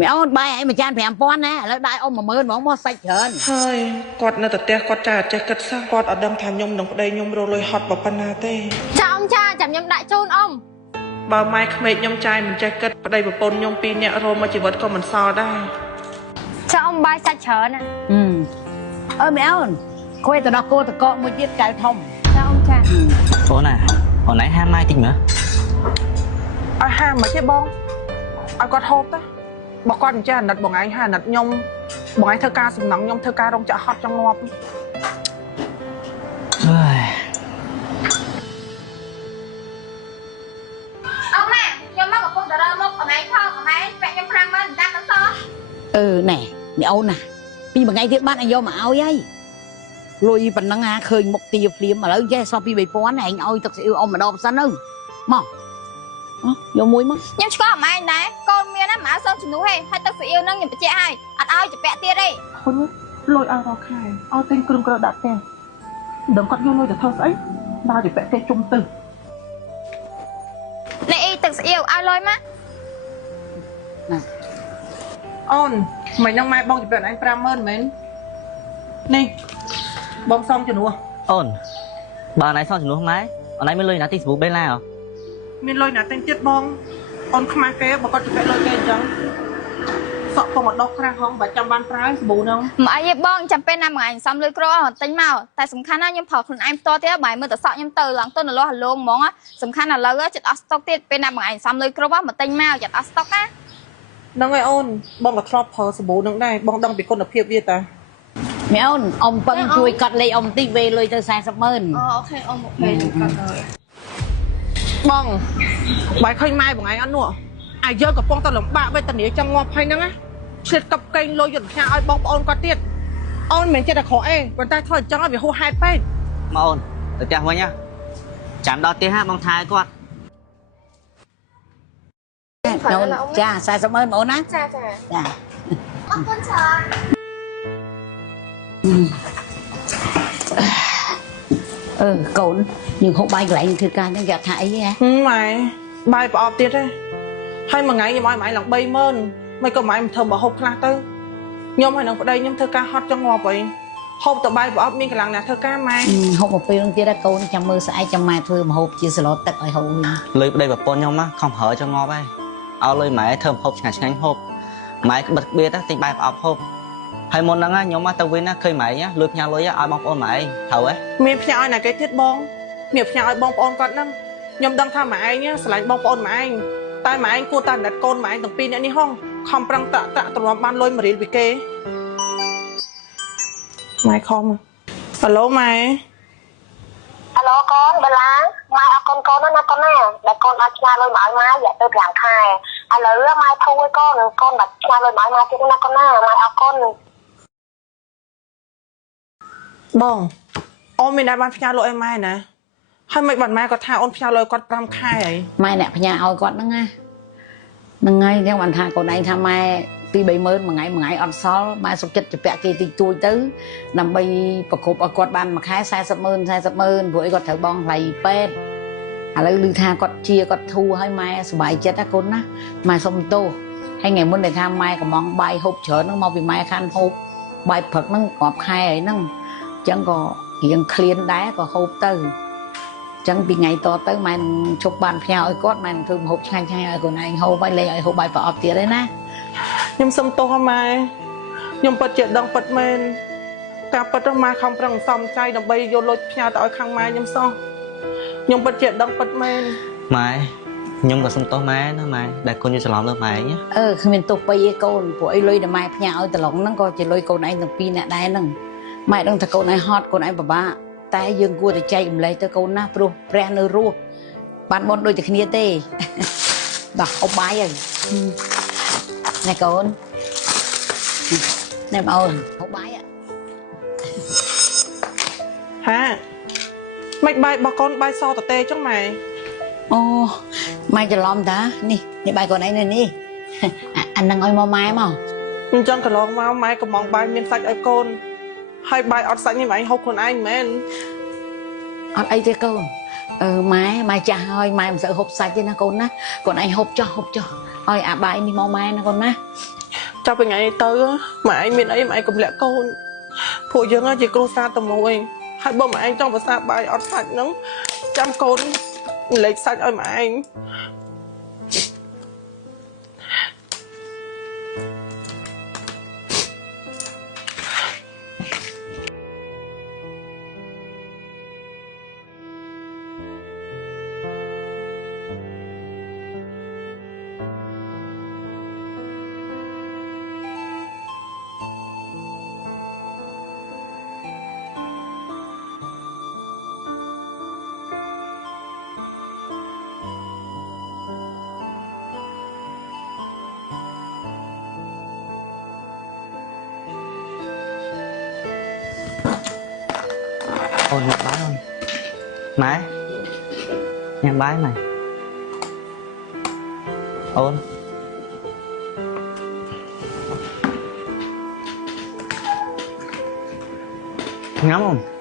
mẹ ôn bay ấy mà chan phèm pon nèแล้วได้ông mà mơn mà ông mua sạch hờn ហើយកត់នៅតែផ្ទះគាត់ចាចេះគិតសោះគាត់អត់ដឹងថាខ្ញុំនឹងប្តីខ្ញុំរលុយហត់ប៉ុណ្ណាទេចាអ៊ំចាចាំខ្ញុំដាក់ជូនអ៊ំបើម៉ែក្មេកខ្ញុំចាយមិនចេះគិតប្តីប្រពន្ធខ្ញុំ2នាក់រលមកជីវិតក៏មិនសល់ដែរចាអ៊ំបាយសាច់ច្រើនណាmẹ ôn quay từ đó cô từ con mới giết cái thông ចាអ៊ំចាអូនអូនឯងហាមម៉ាយតិចមើលឲ្យហាមមកទេបងឲ្យគាត់ហូបទៅបើគាត់អញ្ចឹងអាណិតបងឯងហាអាណិតខ្ញុំបងឯងធ្វើការសំណងខ្ញុំធ្វើការរោងចក្រហត់ចង់ងាប់អើយអ៊ំម៉ែខ្ញុំមកកំពុងតែរើមុខអ៊ំឯងផងអ៊ំឯងពាក់ខ្ញុំ50000តាមមិនសោះnè mẹ ôn nè pi mà ngay tiếp bắt anh vô mà ao ấy lùi phần năng à khơi một tia phim mà lớn che so pi bị pón này anh ơi thật sự yêu ông mà đọc sao nữa mà vô mũi mất ខ្ញុំឆ្កល់អ៊ំឯងដែរកូនមានណាម៉ាសូមជំនួសហេហើយទឹកស៊ីអ៊ីវនឹងខ្ញុំបញ្ជាក់ឲ្យអត់ឲ្យជពាក់ទៀតទេហ៊ុនលុយឲ្យរាល់ខែឲ្យទិញគ្រឿងក្រដាក់ផ្ទះដឹងគាត់យកលុយទៅធ្វើស្អីដល់ទៅពាក់គេជុំទៅនេះអ៊ីទឹកស៊ីអ៊ីវឲ្យលុយមកអូនមិននឹងម៉ែបងជពាក់ឯង50000មែននេះបងសុំជំនួសអូនបើណៃសងជំនួសម៉ែអូនឯងមានលុយណាទិញសាប៊ូបេឡាអ មានលុយណាទិញទៀតបងអូនខ្មាស់គេបើគាត់ជពាក់លុយគេអញ្ចឹងសក់ពុំមកដុសក្រាស់ហងបើចាំបានប្រើសាប៊ូហ្នឹងមិនអីទេបងចាំពេលណាមួយឯងសំលុយក្រអត់ទិញមកតែសំខាន់ណាខ្ញុំផលខ្លួនឯងផ្ទាល់ទៀតបាយមើលតែសក់ខ្ញុំទៅឡើងទៅនៅលោះហឡងហ្មងសំខាន់ឥឡូវចិត្តអស់ស្តុកទៀតពេលណាមួយឯងសំលុយគ្រប់មកទិញមកចិត្តអស់ស្តុកណាហ្នឹងហើយអូនបងក៏ធ្លាប់ប្រើសាប៊ូហ្នឹងដែរបងដឹងពីគុណភាពវាតា mẹ ôn ông phân chui cắt lấy ông tí về lùi tới sai sắp mơn អូខេអ៊ំអូខេកាត់ហើយបងបាយឃើញម៉ែបងឯងអត់នោះអាយើងកំពុងតែលំបាកវេទនាចង់ងាប់ហើយហ្នឹងណាឆ្លៀតកັບកេងលុយយកផ្ញើឲ្យបងប្អូនគាត់ទៀតអូនមិនចេះតែខកអេប៉ុន្តែធ្វើអញ្ចឹងឲ្យវាហួសហេតុពេកមកអូនទៅផ្ទះវិញណាចាំដល់ផ្ទះហ่าបងថែគាត់ cha sai sắp mơn ôn á ចាចា ចា អរគុណច្រើនកូនយើងហូបបាយកន្លែងធ្វើការហ្នឹងគេអត់ថាអីទេម៉ែបាយប្រអប់ទៀតទេហើយមួយថ្ងៃខ្ញុំឲ្យម៉ែឡើង30000មិនក៏ម៉ែមិនធ្វើមកហូបខ្លះទៅខ្ញុំហើយនឹងប្តីខ្ញុំធ្វើការហត់ចង់ងាប់អីហូបតែបាយប្រអប់មានកម្លាំងណាធ្វើការម៉ែហូបមកពេលហ្នឹងទៀតដែរកូនចាំមើលស្អែកចាំម៉ែធ្វើម្ហូបជាសឡូតទឹកឲ្យហូបវិញលុយប្តីប្រពន្ធខ្ញុំណាខំប្រើចង់ងាប់ហើយឲ្យលុយម៉ែធ្វើម្ហូបឆ្ងាញ់ឆ្ងាញ់ហូបម៉ែបិទក្បៀតទិញបាយប្រអប់ហូបហើយមុនហ្នឹងខ្ញុំមកទៅវិញណាឃើញម៉ែលុយផ្ញើលុយឲ្យបងប្អូនម៉ែត្រូវហ៎មានផ្ញើឲ្យណាគេទៀតបងមានផ្ញើឲ្យបងប្អូនគាត់ហ្នឹងខ្ញុំដឹងថាម៉ែឯងស្រឡាញ់បងប្អូនម៉ែឯងតែម៉ែឯងគួរតែអាណិតកូនម៉ែឯងទាំងពីរនាក់នេះហងខំប្រឹងតាក់ទ្រាំបានលុយ1រៀលពីគេម៉ែខំអាឡូម៉ែអាឡូកូនបេឡាម៉ែអរគុណកូនណាកូនណាដែលកូនបានឆ្លាតលុយមកឲ្យម៉ែរយៈពេល5ខែឥឡូវម៉ែធូរឲ្យកូនបានឆ្លាតលុយមកឲ្យម៉ែទៀតណាកូនណាម៉ែអរគុណបងអូនមានតែបានផ្ញើលុយឲ្យម៉ែណាហើយមិនបានម៉ែគាត់ថាអូនផ្ញើលុយគាត់5ខែហើយម៉ែអ្នកផ្ញើឲ្យគាត់ហ្នឹងណាហ្នឹងហើយចឹងបានថាកូនឯងថាម៉ែពី30000មួយថ្ងៃអត់សល់ម៉ែសុខចិត្តជពាក់គេតិចតួចទៅដើម្បីប្រកបឲ្យគាត់បានមួយខែ400000ព្រោះអីគាត់ត្រូវបងថ្លៃពេទ្យឥឡូវឮថាគាត់ជាគាត់ធូរឲ្យម៉ែសុបាយចិត្តណាកូនណាម៉ែសុំទោសហើយថ្ងៃមុនដែលថាម៉ែកំងបាយហូបច្រើនហ្នឹងមកពីម៉ែខានហូបបាយព្រឹកហ្នឹងរាប់ខែអីហ្នឹងចឹងក៏រៀងឃ្លានដែរក៏ហូបទៅចឹងពីថ្ងៃតទៅម៉ែនឹងជប់បានផ្ញើឲ្យគាត់ម៉ែនឹងធ្វើម្ហូបឆ្ងាញ់ៗឲ្យកូនឯងហូបហើយលេងឲ្យហូបបាយប្រអប់ទៀតទេណាខ្ញុំសុំទោសម៉ែខ្ញុំពិតជាដឹងពិតមែនការពិតរបស់ម៉ែខំប្រឹងសំចៃដើម្បីយកលុយផ្ញើទៅឲ្យខាងម៉ែខ្ញុំសោះខ្ញុំពិតជាដឹងពិតមែនម៉ែខ្ញុំក៏សុំទោសម៉ែណាម៉ែដែលកូនយល់ច្រឡំលើម៉ែញ៉ាគ្មានទោសពីឯកូនព្រោះអីលុយដែលម៉ែផ្ញើឲ្យត្រឡងហ្នឹងក៏ជាលុយកូនឯងទាំងពីរអ្នកដែរហ្នឹងម៉ែដឹងថាកូនឯងហត់កូនឯងពិបាកតែយើងគួរតែចែកម្លែកទៅកូនណាព្រោះព្រះនៅរស់បានបនដូចតែគ្នាទេបាទអុបបាយហើយណែកូនណែបងអូនអុបបាយហាមិនបាយរបស់កូនបាយសតទេចឹងម៉ែអូម៉ែច្រឡំតានេះបាយកូនឯងនេះអានឹងឲ្យមកម៉ែមកអញ្ចឹងកន្លងមកម៉ែកំងបាយមានសាច់ឲ្យកូនហើយបាយអត់សាច់នេះម៉ែហូបខ្លួនឯងមែនអត់អីទេកូនម៉ែចាស់ហើយម៉ែមិនសូវហូបសាច់ទេណាកូនណាកូនឯងហូបចោះឲ្យអាបាយនេះមកម៉ែណាកូនណា Cho bên ngày tới mà anh miền ấy mà anh cũng lẽ con phụ dương á chỉ con xa tầm mùi hai bố mà anh trong và xa bài ọt sạch nóng chăm con lấy sạch ơi mà anh ôn nhặt bái không má nhặt bái này ôn ngắm không